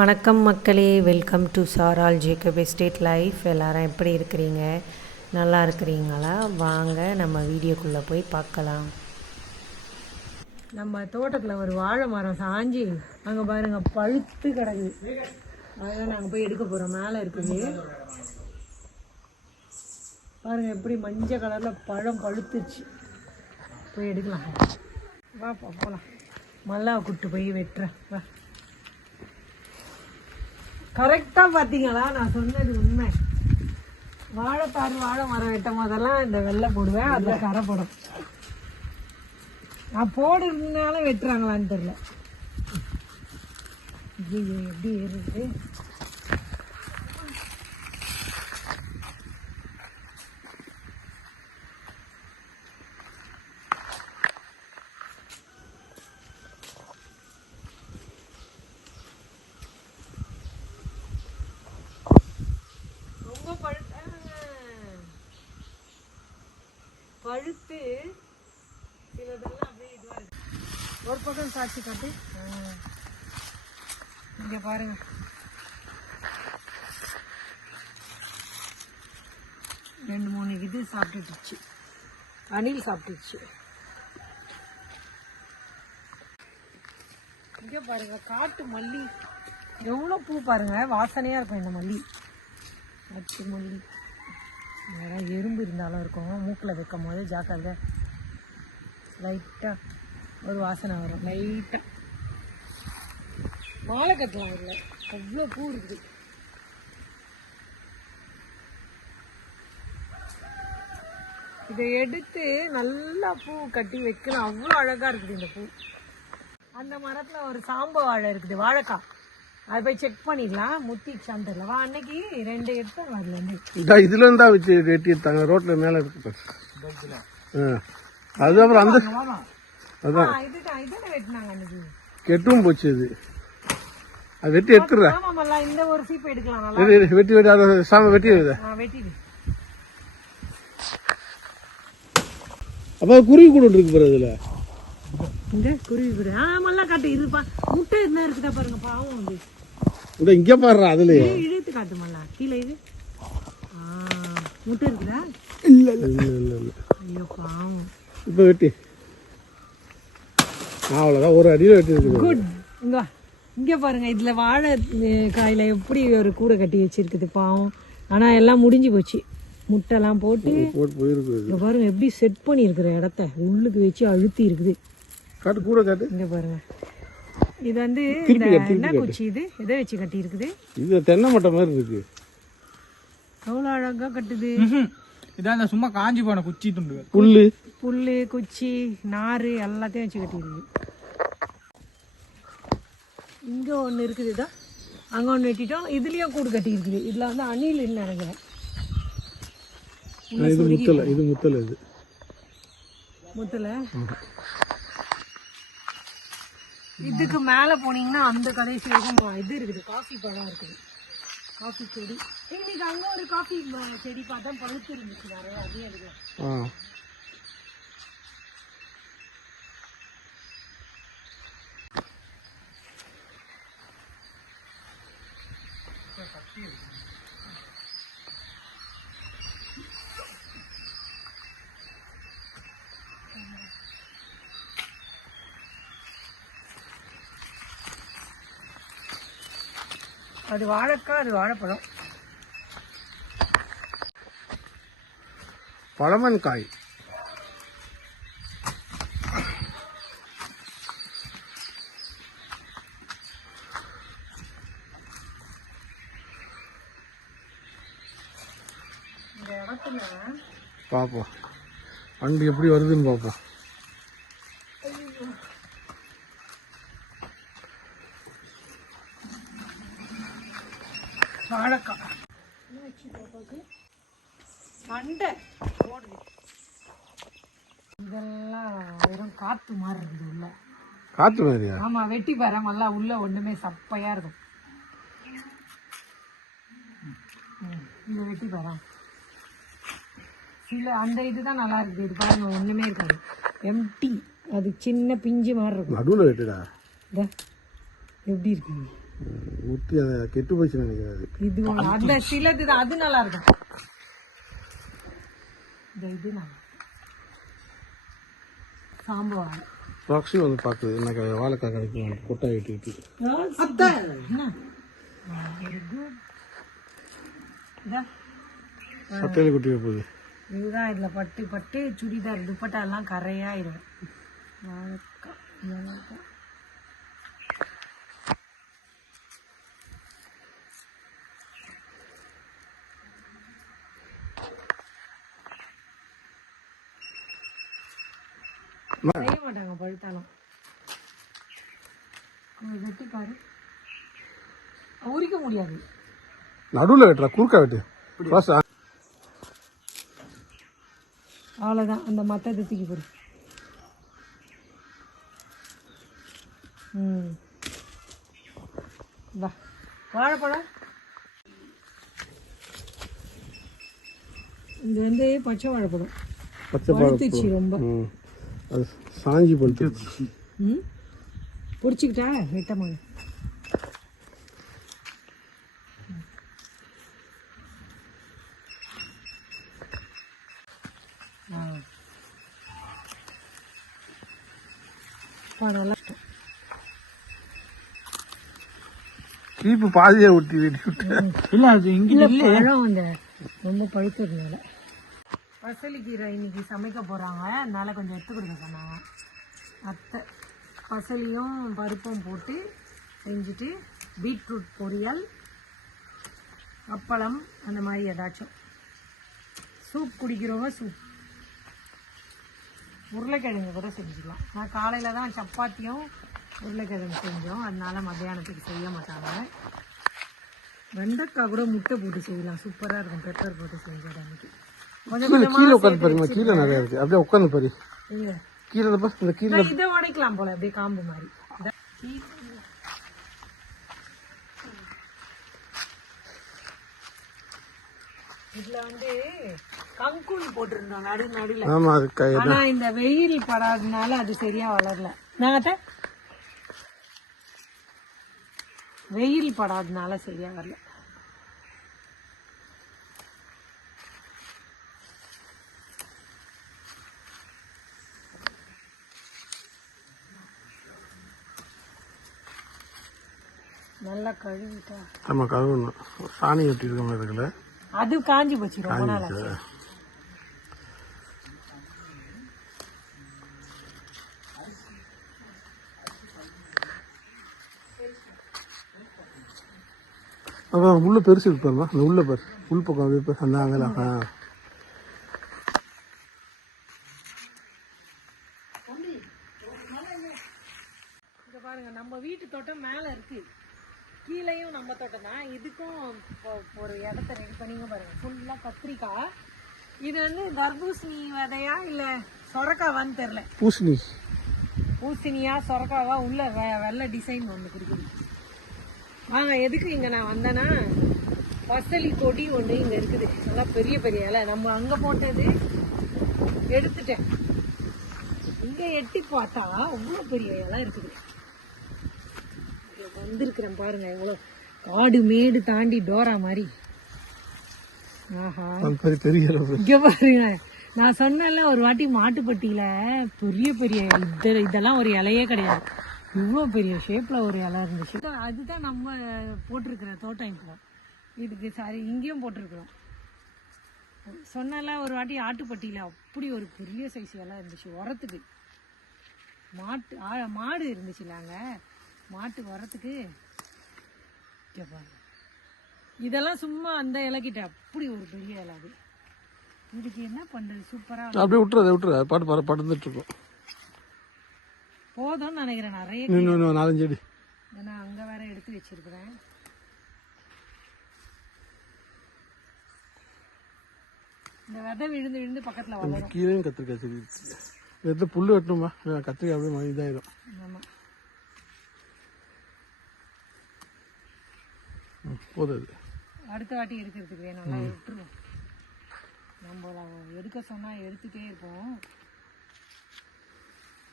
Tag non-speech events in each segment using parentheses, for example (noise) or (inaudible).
வணக்கம் மக்களே. Welcome to Saral Jacob estate life எல்லாரும் எப்படி இருக்கிறீங்க? நல்லா இருக்கிறீங்களா? வாங்க நம்ம வீடியோக்குள்ளே போய் பார்க்கலாம். நம்ம தோட்டத்தில் ஒரு வாழை மரம் சாஞ்சி அங்கே பாருங்க பழுத்து கிடக்கு. அதான் நாங்கள் போய் எடுக்க போகிறோம் மேலே இருக்குது. பாருங்க எப்படி மஞ்சள் கலரில் பழம் பழுத்துச்சு. போய் எடுக்கலாம். வா போகலாம் மல்லாவை கூட்டு போய் வெட்டுறேன். வா. கரெக்டாக பார்த்தீங்களா? நான் சொன்னது உண்மை. வாழைத்தாறு வாழை மரம் வெட்டும் போதெல்லாம் இந்த வெள்ளை போடுவேன் அதில் கரை போடும். நான் போடுறதுனால வெட்டுறாங்களான்னு தெரியல. எப்படி ஏறுது ரொம்ப பழுத்த பழுத்து சிலதெல்லாம் அப்படியே இதுவா இருக்கு ஒரு பக்கம் சாட்சி காட்டு இங்கே இங்க பாருங்க. ரெண்டு மூணு இது சாப்பிட்டுட்டுச்சு அணில் சாப்பிட்டுச்சு இங்க பாருங்க காட்டு மல்லி. எவ்வளோ பூ பாருங்க வாசனையா இருக்கும் இந்த மல்லி. காட்டு மல்லி. வேற எறும்பு இருந்தாலும் இருக்கும் மூக்கில் வைக்கும் போது ஜாக்கிரதை லைட்டாக ஒரு வாசனை வரும். லைட்டாக மாலை கட்டலாம் இல்லை. அவ்வளோ பூ இருக்குது. இதை எடுத்து நல்லா பூ கட்டி வைக்கலாம் அவ்வளோ அழகாக இருக்குது இந்த பூ. அந்த மரத்தில் ஒரு சாம்ப வாழை இருக்குது. வாழைக்காய் அதை போய் செக் பண்ணிடலாம். முத்திச்சான்னு தெரியல. வா அன்னைக்கு ரெண்டு எடுத்தோம் அதுலேருந்து இதா இதுல இருந்தா வச்சு வெட்டி எடுத்தாங்க ரோட்ல மேல இருக்கு. அதுக்கப்புறம் அந்த அதான். கெட்டும் போச்சு இது அது வெட்டி எடுத்துடுற. வெட்டி வெட்டி அதை சாம வெட்டி அப்போ குருவி கூட இருக்கு பாரு அதுல. இந்த குருவி குருவி ஆமாம்ல காட்டு இதுப்பா முட்டை என்ன இருக்குதா பாருங்க பாவம் வந்து இங்க பாடுறா அதுலயே. ஏய், இழுத்து காட்டுமல்ல கீழே இது. முட்டை இருக்குதா? இல்ல இல்ல இல்ல இல்ல. ஐயோ பாவம். இப்போ வெட்டி. அவ்வளோதான் ஒரு அடியில் வெட்டி இருக்குது குட் இங்க. இங்க பாருங்க இதுல வாழை காயில எப்படி ஒரு கூடை கட்டி வச்சிருக்குது பாவம். ஆனா எல்லாம் முடிஞ்சு போச்சு. முட்டைலாம் போட்டு போட்டு போயிருக்கு. இங்க பாருங்க எப்படி செட் பண்ணியிருக்கிற இடத்த. உள்ளுக்கு வச்சு அழுத்தி இருக்குது. காட்டு கூட காட்டு. இங்க பாருங்க. இது வந்து இந்த என்ன குச்சி இது? எதை வச்சு கட்டி இருக்குது இது தென்னை மட்டை மாதிரி இருக்கு. எவ்வளோ அழகா கட்டுது. இதான் இந்த சும்மா காஞ்சி போன குச்சி துண்டுகள். புல்லு. புல்லு குச்சி நாறு எல்லாத்தையும் வச்சு கட்டியிருக்கு. இங்க ஒண்ணு இருக்குது இதோ. அங்க ஒண்ணு வெட்டிட்டோம். இதுலயும் கூடு கட்டி இருக்குது இதுல வந்து அணில் நினைக்கிறேன். இது முத்தலை. இது முத்தலை இது. முத்துல? இதுக்கு மேல போனீங்கன்னா அந்த கடைசி வரைக்கும் இது இருக்குது. காஃபி பழம் இருக்குது. காஃபி செடி. இன்னைக்கு அங்க ஒரு காஃபி செடி பார்த்தா பழுத்து இருந்துச்சு. நிறைய அதையும் எடுக்கலாம் அது வாழைக்காய் அது வாழைப்பழம். பழமன் பார்ப்போம் வண்டி எப்படி வருதுன்னு பார்ப்போம் வாழைக்காய். சண்டை. போடுது. இதெல்லாம் வெறும் காத்து மாதிரி இருக்குது உள்ள. காற்று மாதிரியா? ஆமா வெட்டி பாரு நல்லா உள்ள ஒண்ணுமே சப்பையா இருக்கும். இதை வெட்டி பாரு சில அந்த இதுதான் நல்லா இருக்குது இது பாருங்க ஒண்ணுமே இருக்காது. எம்டி அது சின்ன பிஞ்சு மாதிரி இருக்கும். நடுவில் வெட்டுடா. எப்படி இருக்கு ஊற்றி அதை கெட்டு போச்சுன்னு நினைக்கிறாரு இது. அந்த சிலது தான். அது நல்லா இருக்கும். இந்த இது நல்லா சாம்பு வாழை ராக்ஸி வந்து பார்க்குது. எனக்கு வாழைக்காய் கிடைக்கும் கொட்டாய் விட்டுக்கிட்டு என்ன? வெரி குட் இதா. சட்டையில் குட்டி போகுது இதுதான் இதுல பட்டு பட்டு சுடிதார் துப்பட்டா எல்லாம் கரையாயிரும். வாழைக்காய். செய்ய மாட்டாங்க பழுத்தாலும். வெட்டி பாரு. உரிக்க முடியாது. நடுவில் வெட்டுறா குறுக்கா வெட்டு. அவ்வளோதான் அந்த மத்தத்தை தூக்கி போடு. ம். வா. வாழைப்பழம்? இது வந்து பச்சை வாழைப்பழம். பச்சை பழுத்துச்சு ரொம்ப. ம். அது சாஞ்சி பழுத்து ம். பிடிச்சிக்கிட்டா வெட்டமாக ஆ அப்பா, நல்லா இருக்கு. கீப்பு பாதியை ஊட்டி வெட்டி விட்டு. இல்ல அது இங்க இல்ல அந்த ரொம்ப பழுத்ததுனால. பசலிக்கீரை இன்னைக்கு சமைக்க போறாங்க. அதனால கொஞ்சம் எடுத்து கொடுக்க சொன்னாங்க. அத்தை பசலியும் பருப்பும் போட்டு செஞ்சுட்டு பீட்ரூட் பொரியல் அப்பளம் அந்த மாதிரி ஏதாச்சும். சூப் குடிக்கிறவங்க சூப். உருளைக்கிழங்கு கூட செஞ்சுக்கலாம். நான் காலையில் தான் சப்பாத்தியும் உருளைக்கிழங்கு செஞ்சோம். அதனால மத்தியானத்துக்கு செய்ய மாட்டாங்க. வெண்டைக்காய் கூட முட்டை போட்டு செய்யலாம். சூப்பராக இருக்கும். பெப்பர் போட்டு செஞ்சோம் அன்னைக்கு கொஞ்சம் கீழே உட்காந்து பாருங்க. கீழே நிறைய இருக்கு. அப்படியே உட்காந்து பாரு. கீழே பாரு, இந்த கீழே இதை உடைக்கலாம் போல. அப்படியே காம்பு மாதிரி. இத- இதுல வந்து கங்குல் போட்டிருந்தோம். நடு நடுல. ஆமா அது கை ஆனா இந்த வெயில் படாதனால அது சரியா வளரல. வெயில் படாதனால சரியா வரல. நல்லா கழுவிட்டா. நம்ம கழுவணும். சாணி வெட்டி இருக்க மாதிரி இருக்குல்ல அது காஞ்சி போச்சு ரொம்ப நாள் அப்புறம் உள்ள பெருசு இருப்பாருமா அந்த உள்ள பாரு. உள் பக்கம் அப்படியே பாரு அந்த அங்கெல்லாம் ஆ பாருங்க நம்ம வீட்டு தோட்டம் மேல இருக்கு. கீழேயும் நம்ம தோட்டம் தான். இதுக்கும் ஒரு இடத்த ரெடி பண்ணிங்க பாருங்க. ஃபுல்லா கத்திரிக்காய். இது வந்து தர்பூசணி விதையா இல்ல சொரக்காவான்னு தெரியல. பூசணி. பூசணியா சொரக்காவா? உள்ள வெள்ளை டிசைன் ஒன்று கொடுக்குது. வாங்க எதுக்கு இங்க நான் வந்தேன்னா? பசலி கொடி ஒன்று இங்க இருக்குது. நல்லா பெரிய பெரிய இலை. நம்ம அங்க போட்டது எடுத்துட்டேன். இங்க எட்டி பார்த்தா அவ்வளோ பெரிய இலை இருக்குது. வந்திருக்கிறேன் பாருங்க எவ்வளோ காடு மேடு தாண்டி டோரா மாதிரி. ஆஹா. இங்க பாருங்க. நான் சொன்னேன்ல ஒரு வாட்டி மாட்டுப்பட்டியில பெரிய பெரிய இது இதெல்லாம் ஒரு இலையே கிடையாது. இவ்வளோ பெரிய ஷேப்ல ஒரு இலை இருந்துச்சு. அதுதான் நம்ம போட்டிருக்கிற தோட்டம் இப்போ. இதுக்கு சாரி இங்கேயும் போட்டிருக்கிறோம். சொன்னல ஒரு வாட்டி ஆட்டுப்பட்டியில அப்படி ஒரு பெரிய சைஸ் இலை இருந்துச்சு உரத்துக்கு. மாட்டு ஆ- மாடு இருந்துச்சுல அங்க. மாட்டு உரத்துக்கு. இதெல்லாம் சும்மா அந்த இலைக்கிட்ட அப்படி ஒரு பெரிய இலை அது. இதுக்கு என்ன பண்றது? சூப்பரா அப்படியே விட்டுறது விட்டுறது அது பாட்டு பாட்டு படுத்துட்டு இருக்கும். போதும்னு நினைக்கிறேன். நிறைய இன்னும் நாலஞ்சு அடி. ஏன்னா அங்க வேற எடுத்து வச்சிருக்கிறேன். இந்த விதை விழுந்து விழுந்து பக்கத்துல வளரும். கீழேயும் கத்திரிக்காய் செடி. புல்லு வெட்டணுமா கத்திரிக்காய் அப்படியே ம- இதாயிடும் ஆமா. ம், போதும் அடுத்த வாட்டி எடுக்கிறதுக்கு வேணும்ல விட்டுருவோம் நம்ம எடுக்க சொன்னா எடுத்துட்டே இருப்போம்.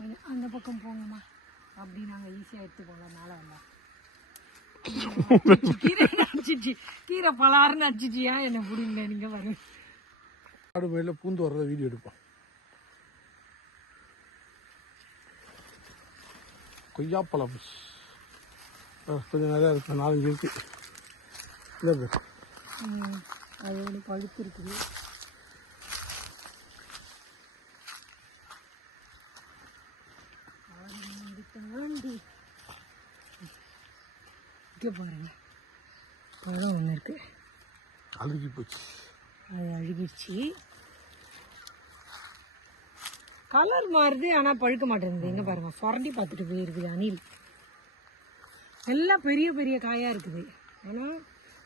கொஞ்சம் அந்த பக்கம் போங்கம்மா. அப்படி நாங்க ஈஸியா எடுத்து போகலாம் மேலே வந்தா. (laughs) கீரை அடிச்சிச்சு கீரை பலாருன்னு அடிச்சிச்சியா என்ன பிடிங்க நீங்க பாருங்க. ஆடு மேல பூந்து வர்றத வீடியோ எடுப்போம். கொய்யாப்பழம். கொஞ்சம் நிறையா இருக்கு நாலஞ்சு இருக்கு. இல்லை அது ஒன்று பழுத்து இருக்குது தாண்டி இங்கே பாருங்க. பழம் ஒன்று இருக்கு. அழுகி போச்சு அது அழுகிடுச்சு கலர் மாறுது ஆனால் பழுக்க மாட்டேங்குது. எங்க பாருங்க சுரண்டி பார்த்துட்டு போயிருக்குது அணில். எல்லாம் பெரிய பெரிய காயாக இருக்குது. ஆனால்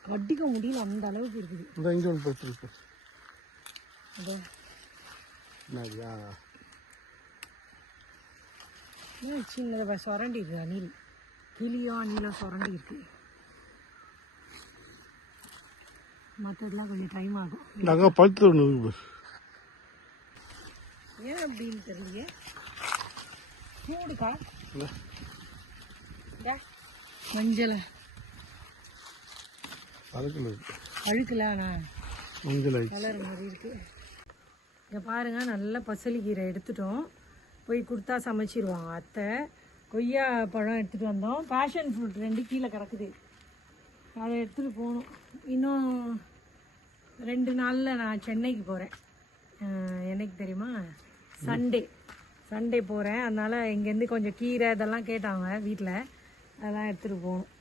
கட்டிக்க முடியல அந்த அளவுக்கு இருக்குது. இந்த இங்கே ஒன்று போச்சு சின்னதாக சுரண்டி இருக்கு அணில். கிளியோ அணிலோ சுரண்டி இருக்கு. மற்றதுலாம் கொஞ்சம் டைம் ஆகும். நாங்கள் பழுத்து ஒன்று ஏன் அப்படின்னு தெரியலையே? இல்லை. மஞ்சள். அழுக்கல ஆனால் மஞ்சள் கலர் மாதிரி இருக்கு. இங்கே பாருங்க நல்ல பசலி கீரை எடுத்துட்டோம். போய் கொடுத்தா சமைச்சிருவாங்க அத்தை. கொய்யா பழம் எடுத்துகிட்டு வந்தோம். பேஷன் ஃப்ரூட் ரெண்டு கீழே கிடக்குது அதை எடுத்துகிட்டு போகணும். இன்னும் ரெண்டு நாளில் நான் சென்னைக்கு போகிறேன் என்னைக்கு தெரியுமா? சண்டே சண்டே போகிறேன் அதனால் இங்கேருந்து கொஞ்சம் கீரை இதெல்லாம் கேட்டாங்க வீட்டில் அதெல்லாம் எடுத்துகிட்டு போகணும்.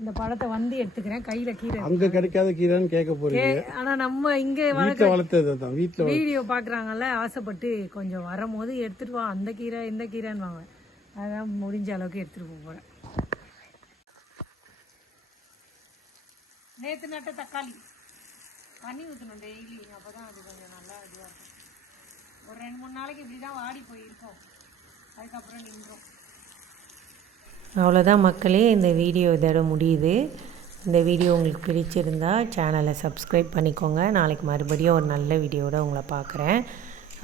இந்த பழத்தை வந்து எடுத்துக்கிறேன். கையில் கீரை அங்கே கிடைக்காத கீரைன்னு கேட்க போறீங்க. ஆனா நம்ம இங்க வளர்த்தது தான் வீட்டில் வீடியோ பாக்குறாங்கல்ல ஆசைப்பட்டு கொஞ்சம் வரும்போது எடுத்துட்டு வா. அந்த கீரை இந்த கீரைன்னு வாங்க அதான் முடிஞ்ச அளவுக்கு எடுத்துகிட்டு போக போறேன். நேத்து நட்ட தக்காளி. தண்ணி ஊற்றணும் டெய்லி. அப்போ தான் அது கொஞ்சம் நல்லா இதுவாக இருக்கும். ஒரு ரெண்டு மூணு நாளைக்கு இப்படி தான் வாடி போயிருக்கோம். அதுக்கப்புறம் நின்றோம். அவ்வளோதான் மக்களே இந்த வீடியோ இதோட முடியுது. இந்த வீடியோ உங்களுக்கு பிடிச்சிருந்தா சேனலை சப்ஸ்கிரைப் பண்ணிக்கோங்க. நாளைக்கு மறுபடியும் ஒரு நல்ல வீடியோவோட உங்களை பார்க்குறேன்.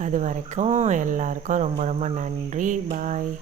அது வரைக்கும் எல்லாருக்கும் ரொம்ப ரொம்ப நன்றி. பாய்.